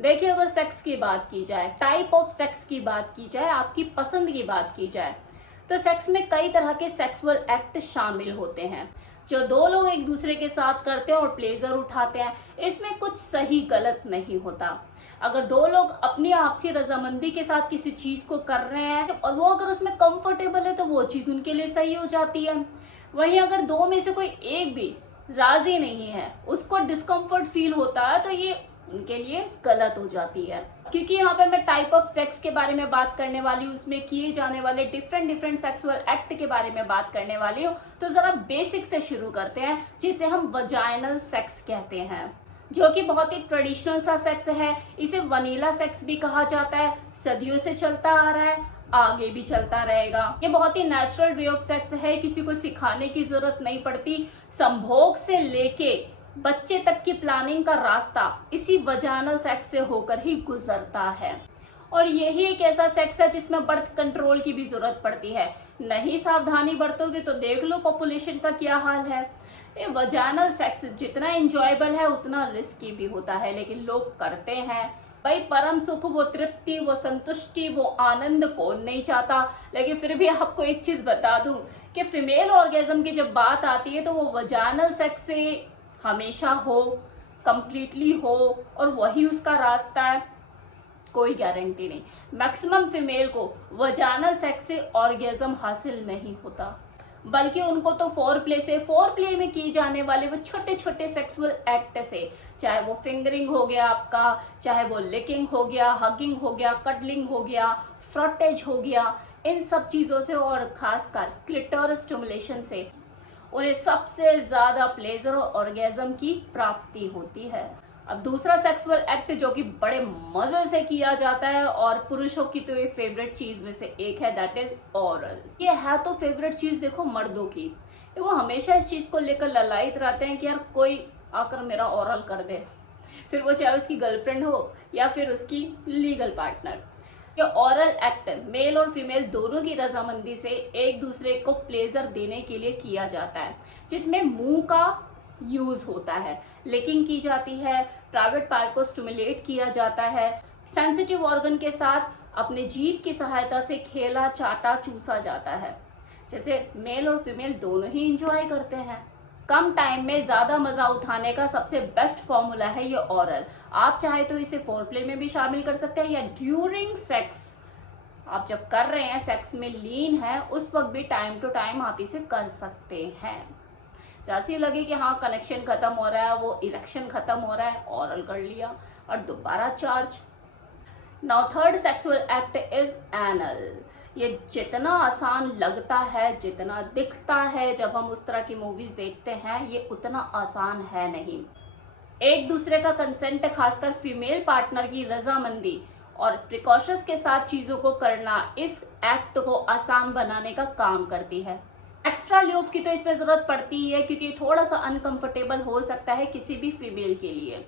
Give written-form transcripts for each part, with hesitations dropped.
देखिए, अगर सेक्स की बात की जाए, टाइप ऑफ सेक्स की बात की जाए, आपकी पसंद की बात की जाए, तो सेक्स में कई तरह के सेक्सुअल एक्ट शामिल होते हैं जो दो लोग एक दूसरे के साथ करते हैं और प्लेजर उठाते हैं। इसमें कुछ सही गलत नहीं होता। अगर दो लोग अपनी आपसी रजामंदी के साथ किसी चीज को कर रहे हैं और वो अगर उसमें कंफर्टेबल है तो वो चीज उनके लिए सही हो जाती है। वहीं अगर दो में से कोई एक भी राजी नहीं है, उसको डिस्कम्फर्ट फील होता है, तो ये उनके लिए गलत हो जाती है। क्योंकि यहाँ पे मैं टाइप ऑफ सेक्स के बारे में बात करने वाली हूँ, उसमें किए जाने वाले डिफरेंट सेक्सुअल एक्ट के बारे में बात करने वाली हूँ। तो जरा बेसिक से शुरू करते हैं, जिसे हम वजाइनल सेक्स कहते हैं, जो कि बहुत ही ट्रेडिशनल सा सेक्स है। इसे वनीला सेक्स भी कहा जाता है। सदियों से चलता आ रहा है, आगे भी चलता रहेगा। ये बहुत ही नेचुरल वे ऑफ सेक्स है, किसी को सिखाने की जरूरत नहीं पड़ती। संभोग से लेके बच्चे तक की प्लानिंग का रास्ता इसी वजाइनल सेक्स से होकर ही गुजरता है। और यही एक ऐसा सेक्स है जिसमें बर्थ कंट्रोल की भी जरूरत पड़ती है। नहीं सावधानी बरतोगे तो देख लो पॉपुलेशन का क्या हाल है। ये वजाइनल सेक्स जितना एंजॉयबल है उतना रिस्की भी होता है, लेकिन लोग करते हैं। भाई, परम सुख, वो तृप्ति, वो संतुष्टि, वो आनंद कौन नहीं चाहता। लेकिन फिर भी आपको एक चीज बता दूं कि फीमेल ऑर्गेज्म की जब बात आती है तो वो वजाइनल सेक्स से हमेशा हो, कंप्लीटली हो, और वही उसका रास्ता है, कोई गारंटी नहीं। मैक्सिमम फीमेल को वजाइनल सेक्स से ऑर्गेज्म हासिल नहीं होता, बल्कि उनको तो फोर प्ले में किए जाने वाले वो छोटे छोटे सेक्सुअल एक्ट से, चाहे वो फिंगरिंग हो गया आपका, चाहे वो लिकिंग हो गया, हगिंग हो गया, कडलिंग हो गया, फ्रॉटेज हो गया, इन सब चीजों से और खासकर क्लिटोरस स्टिमुलेशन से उन्हें सबसे ज्यादा प्लेजर और ऑर्गेज्म की प्राप्ति होती है। अब दूसरा सेक्सुअल एक्ट जो कि बड़े मजे से किया जाता है और पुरुषों की तो ये फेवरेट चीज में से एक है, दैट इज ओरल। ये है तो फेवरेट चीज देखो मर्दों की, वो हमेशा इस चीज को लेकर ललायित रहते हैं कि यार कोई आकर मेरा ओरल कर दे, फिर वो चाहे उसकी गर्लफ्रेंड हो या फिर उसकी लीगल पार्टनर। ये ओरल एक्ट मेल और फीमेल दोनों की रजामंदी से एक दूसरे को प्लेजर देने के लिए किया जाता है, जिसमें मुंह का यूज होता है, लिकिंग की जाती है, प्राइवेट पार्ट को स्टिमुलेट किया जाता है, सेंसिटिव ऑर्गन के साथ अपने जीभ की सहायता से खेला, चाटा, चूसा जाता है, जैसे मेल और फीमेल दोनों ही इंजॉय करते हैं। कम टाइम में ज्यादा मजा उठाने का सबसे बेस्ट फॉर्मूला है ये ओरल। आप चाहे तो इसे फोरप्ले में भी शामिल कर सकते हैं, या ड्यूरिंग सेक्स आप जब कर रहे हैं, सेक्स में लीन है, उस वक्त भी टाइम टू टाइम आप इसे कर सकते हैं। जैसे लगे कि हाँ कनेक्शन खत्म हो रहा है, वो इरेक्शन खत्म हो रहा है, ओरल कर लिया और दोबारा charge. Now third sexual act is anal. ये जितना आसान लगता है, जितना दिखता है जब हम उस तरह की मूवीज देखते हैं, ये उतना आसान है नहीं। एक दूसरे का कंसेंट, खासकर फीमेल पार्टनर की रजामंदी और प्रिकॉशंस के साथ चीजों को करना इस एक्ट को आसान बनाने का काम करती है। एक्स्ट्रा ल्यूब की तो इसमें जरूरत पड़ती ही है, क्योंकि थोड़ा सा अनकंफर्टेबल हो सकता है किसी भी फीमेल के लिए।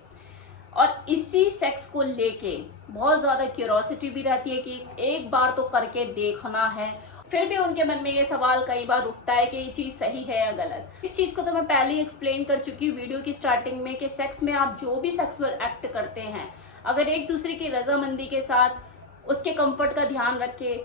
और इसी सेक्स को लेके बहुत ज्यादा क्यूरोसिटी भी रहती है कि एक बार तो करके देखना है। फिर भी उनके मन में ये सवाल कई बार उठता है कि ये चीज सही है या गलत। इस चीज को तो मैं पहले ही एक्सप्लेन कर चुकी हूँ वीडियो की स्टार्टिंग में कि सेक्स में आप जो भी सेक्सुअल एक्ट करते हैं, अगर एक दूसरे की रजामंदी के साथ उसके कंफर्ट का ध्यान रखे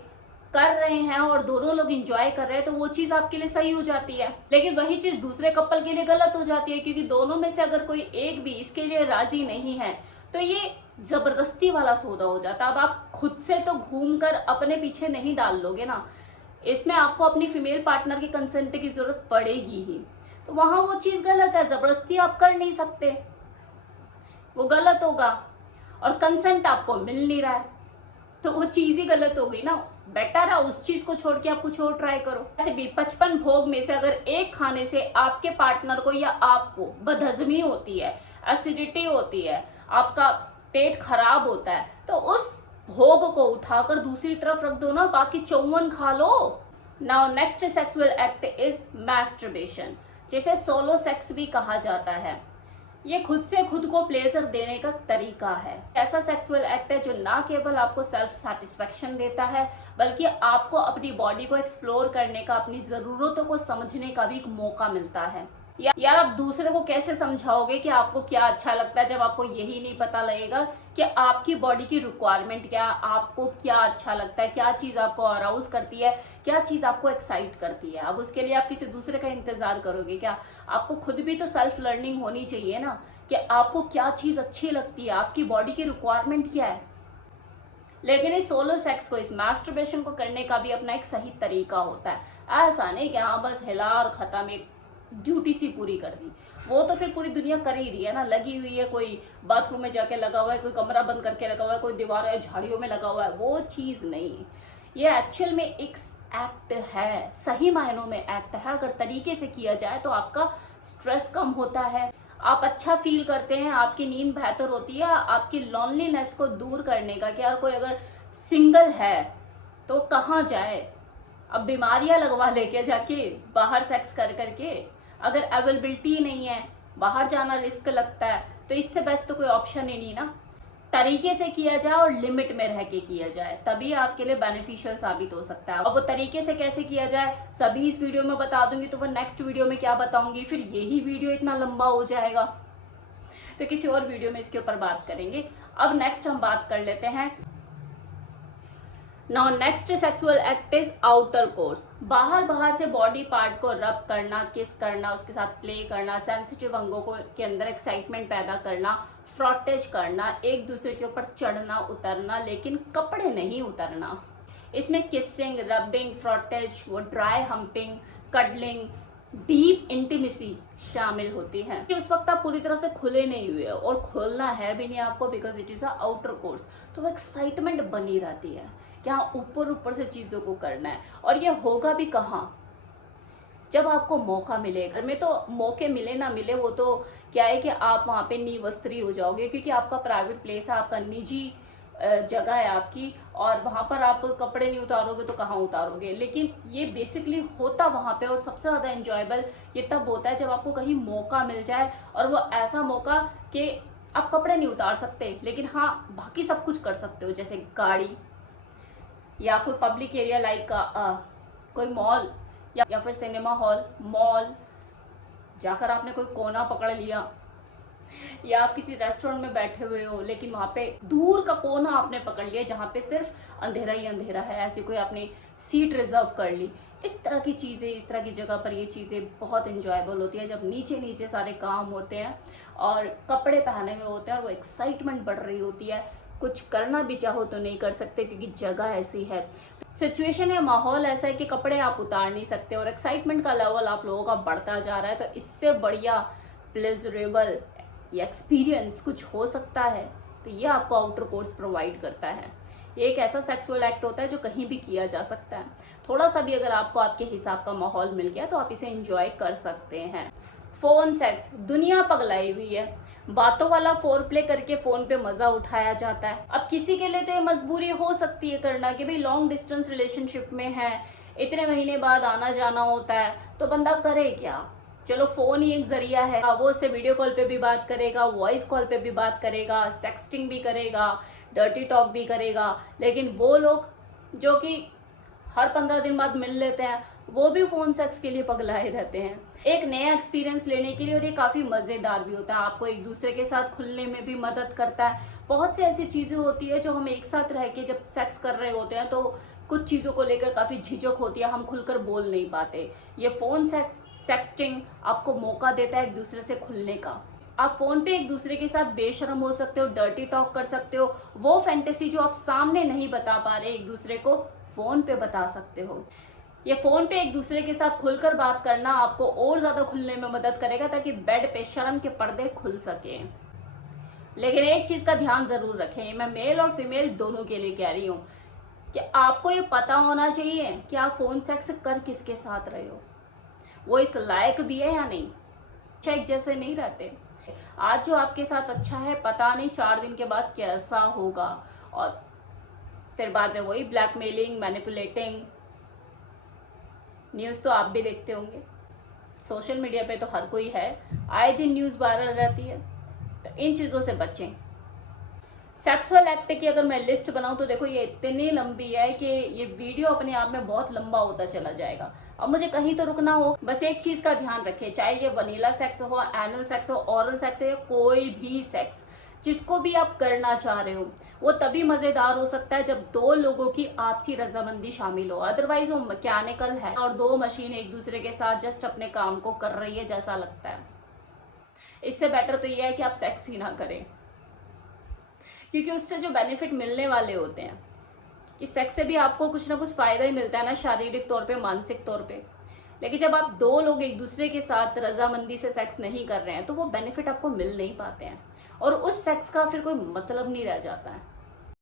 कर रहे हैं और दोनों लोग एंजॉय कर रहे हैं, तो वो चीज आपके लिए सही हो जाती है। लेकिन वही चीज दूसरे कपल के लिए गलत हो जाती है, क्योंकि दोनों में से अगर कोई एक भी इसके लिए राजी नहीं है तो ये जबरदस्ती वाला सौदा हो जाता है। अब आप खुद से तो घूमकर अपने पीछे नहीं डाल लोगे ना, इसमें आपको अपनी फीमेल पार्टनर के कंसेंट की जरूरत पड़ेगी ही। तो वहां वो चीज गलत है, जबरदस्ती आप कर नहीं सकते, वो गलत होगा। और कंसेंट आपको मिल नहीं रहा है तो वो चीज ही गलत हो गई ना। बेटर है उस चीज को छोड़ के आप कुछ और ट्राई करो। ऐसे भी 55 भोग में से अगर एक खाने से आपके पार्टनर को या आपको बदहजमी होती है, एसिडिटी होती है, आपका पेट खराब होता है, तो उस भोग को उठाकर दूसरी तरफ रख दो ना, बाकी 54 खा लो। Now next sexual act is masturbation, जिसे सोलो सेक्स भी कहा जाता है। ये खुद से खुद को प्लेजर देने का तरीका है। ऐसा सेक्सुअल एक्ट है जो ना केवल आपको सेल्फ सेटिस्फेक्शन देता है, बल्कि आपको अपनी बॉडी को एक्सप्लोर करने का, अपनी जरूरतों को समझने का भी एक मौका मिलता है। यार आप दूसरे को कैसे समझाओगे कि आपको क्या अच्छा लगता है जब आपको यही नहीं पता लगेगा कि आपकी बॉडी की रिक्वायरमेंट क्या, आपको क्या अच्छा लगता है, क्या चीज आपको अराउज करती है, क्या चीज आपको एक्साइट करती है। अब उसके लिए आप किसी दूसरे का इंतजार करोगे क्या? आपको खुद भी तो सेल्फ लर्निंग होनी चाहिए ना कि आपको क्या चीज अच्छी लगती है, आपकी बॉडी की रिक्वायरमेंट क्या है। लेकिन इस सोलो सेक्स को, इस मास्टरबेशन को करने का भी अपना एक सही तरीका होता है। ऐसा नहीं कि हाँ बस हिला और खत्म, एक ड्यूटी सी पूरी कर दी। वो तो फिर पूरी दुनिया कर ही रही है ना, लगी हुई है, कोई बाथरूम में जाके लगा हुआ है, कोई कमरा बंद करके लगा हुआ है, कोई दीवार या झाड़ियों में लगा हुआ है, वो चीज नहीं। ये एक्चुअल में एक एक्ट है, सही मायनों में एक्ट है। अगर तरीके से किया जाए तो आपका स्ट्रेस कम होता है, आप अच्छा फील करते हैं, आपकी नींद बेहतर होती है, आपकी लॉनलीनेस को दूर करने का। कि यार कोई अगर सिंगल है तो कहाँ जाए, अब बीमारियां लगवा लेके जाके बाहर सेक्स कर करके, अगर अवेलेबिलिटी नहीं है, बाहर जाना रिस्क लगता है, तो इससे बेस्ट तो कोई ऑप्शन ही नहीं ना। तरीके से किया जाए और लिमिट में रह के किया जाए, तभी आपके लिए बेनिफिशियल साबित हो सकता है। और वो तरीके से कैसे किया जाए सभी इस वीडियो में बता दूंगी, तो वो नेक्स्ट वीडियो में क्या बताऊंगी, फिर यही वीडियो इतना लंबा हो जाएगा, तो किसी और वीडियो में इसके ऊपर बात करेंगे। अब नेक्स्ट हम बात कर लेते हैं। Now next sexual act is outer course. बाहर से बॉडी पार्ट को रब करना, किस करना, उसके साथ प्ले करना, सेंसिटिव अंगों को के अंदर एक्साइटमेंट पैदा करना, फ्रॉटेज करना, एक दूसरे के ऊपर चढ़ना उतरना, लेकिन कपड़े नहीं उतरना। इसमें किसिंग, रबिंग, फ्रॉटेज, वो dry humping, cuddling, deep intimacy शामिल होती है। कि उस वक्त आप पूरी तरह से खुले नहीं हुए और खोलना है भी नहीं आपको, because it is a outer course. तो वो एक्साइटमेंट बनी रहती है कि हाँ ऊपर से चीजों को करना है। और ये होगा भी कहाँ, जब आपको मौका मिले। घर में तो मौके मिले ना मिले, वो तो क्या है कि आप वहां पे निवस्त्री हो जाओगे, क्योंकि आपका प्राइवेट प्लेस है, आपका निजी जगह है आपकी, और वहां पर आप कपड़े नहीं उतारोगे तो कहाँ उतारोगे। लेकिन ये बेसिकली होता वहां पे, और सबसे ज्यादा एंजॉयबल ये तब होता है जब आपको कहीं मौका मिल जाए, और वो ऐसा मौका कि आप कपड़े नहीं उतार सकते लेकिन हाँ बाकी सब कुछ कर सकते हो, जैसे गाड़ी या कोई पब्लिक एरिया लाइक कोई मॉल या फिर सिनेमा हॉल, मॉल जाकर आपने कोई कोना पकड़ लिया, या आप किसी रेस्टोरेंट में बैठे हुए हो लेकिन वहां पे दूर का कोना आपने पकड़ लिया जहां पे सिर्फ अंधेरा ही अंधेरा है, ऐसी कोई आपने सीट रिजर्व कर ली। इस तरह की चीजें, इस तरह की जगह पर ये चीजें बहुत इंजॉयबल होती है, जब नीचे सारे काम होते हैं और कपड़े पहने हुए होते हैं और वो एक्साइटमेंट बढ़ रही होती है। कुछ करना भी चाहो तो नहीं कर सकते क्योंकि जगह ऐसी है, सिचुएशन या माहौल ऐसा है कि कपड़े आप उतार नहीं सकते, और एक्साइटमेंट का लेवल आप लोगों का बढ़ता जा रहा है। तो इससे बढ़िया प्लेजरेबल या एक्सपीरियंस कुछ हो सकता है, तो ये आपको आउटर कोर्स प्रोवाइड करता है। ये एक ऐसा सेक्सुअल एक्ट होता है जो कहीं भी किया जा सकता है। थोड़ा सा भी अगर आपको आपके हिसाब का माहौल मिल गया तो आप इसे एंजॉय कर सकते हैं। फोन सेक्स, दुनिया पगलाई हुई है, बातों वाला फोर प्ले करके फोन पे मजा उठाया जाता है। अब किसी के लिए तो ये मजबूरी हो सकती है करना कि भाई लॉन्ग डिस्टेंस रिलेशनशिप में है, इतने महीने बाद आना जाना होता है, तो बंदा करे क्या। चलो फोन ही एक जरिया है, वो उससे वीडियो कॉल पे भी बात करेगा, वॉइस कॉल पे भी बात करेगा, सेक्सटिंग भी करेगा, डर्टी टॉक भी करेगा। लेकिन वो लोग जो कि हर 15 दिन बाद मिल लेते हैं, वो भी फोन सेक्स के लिए पगलाए रहते हैं, एक नया एक्सपीरियंस लेने के लिए। और ये काफी मजेदार भी होता है, आपको एक दूसरे के साथ खुलने में भी मदद करता है। बहुत सी ऐसी चीजें होती है जो हम एक साथ रह के जब सेक्स कर रहे होते हैं तो कुछ चीजों को लेकर काफी झिझक होती है, हम खुलकर बोल नहीं पाते। ये फोन सेक्स, सेक्सटिंग आपको मौका देता है एक दूसरे से खुलने का। आप फोन पे एक दूसरे के साथ बेशर्म हो सकते हो, डर्टी टॉक कर सकते हो, वो फैंटेसी जो आप सामने नहीं बता पा रहे एक दूसरे को, फोन पे बता सकते हो। ये फोन पे एक दूसरे के साथ खुलकर बात करना आपको और ज्यादा खुलने में मदद करेगा, ताकि बेड पे शर्म के पर्दे खुल सके। लेकिन एक चीज का ध्यान जरूर रखें, मैं मेल और फीमेल दोनों के लिए कह रही हूँ कि आपको ये पता होना चाहिए कि आप फोन सेक्स कर किसके साथ रहे हो, वो इस लायक भी है या नहीं। एक जैसे नहीं रहते। आज जो आपके साथ अच्छा है, पता नहीं 4 दिन के बाद कैसा होगा, और फिर बाद में वही ब्लैकमेलिंग, मैनिपुलेटिंग। न्यूज तो आप भी देखते होंगे, सोशल मीडिया पे तो हर कोई है, आए दिन न्यूज वायरल रहती है, तो इन चीजों से बचें। सेक्सुअल एक्ट की अगर मैं लिस्ट बनाऊं तो देखो ये इतनी लंबी है कि ये वीडियो अपने आप में बहुत लंबा होता चला जाएगा। अब मुझे कहीं तो रुकना हो, बस एक चीज का ध्यान रखें, चाहे ये वनीला सेक्स हो, एनल सेक्स हो, ओरल सेक्स हो, या कोई भी सेक्स जिसको भी आप करना चाह रहे हो, वो तभी मजेदार हो सकता है जब दो लोगों की आपसी रजामंदी शामिल हो। अदरवाइज वो मैकेनिकल है और दो मशीन एक दूसरे के साथ जस्ट अपने काम को कर रही है जैसा लगता है। इससे बेटर तो ये है कि आप सेक्स ही ना करें, क्योंकि उससे जो बेनिफिट मिलने वाले होते हैं कि सेक्स से भी आपको कुछ ना कुछ फायदा ही मिलता है ना, शारीरिक तौर पे, मानसिक तौर पे। लेकिन जब आप दो लोग एक दूसरे के साथ रजामंदी से सेक्स नहीं कर रहे हैं तो वो बेनिफिट आपको मिल नहीं पाते हैं और उस सेक्स का फिर कोई मतलब नहीं रह जाता है।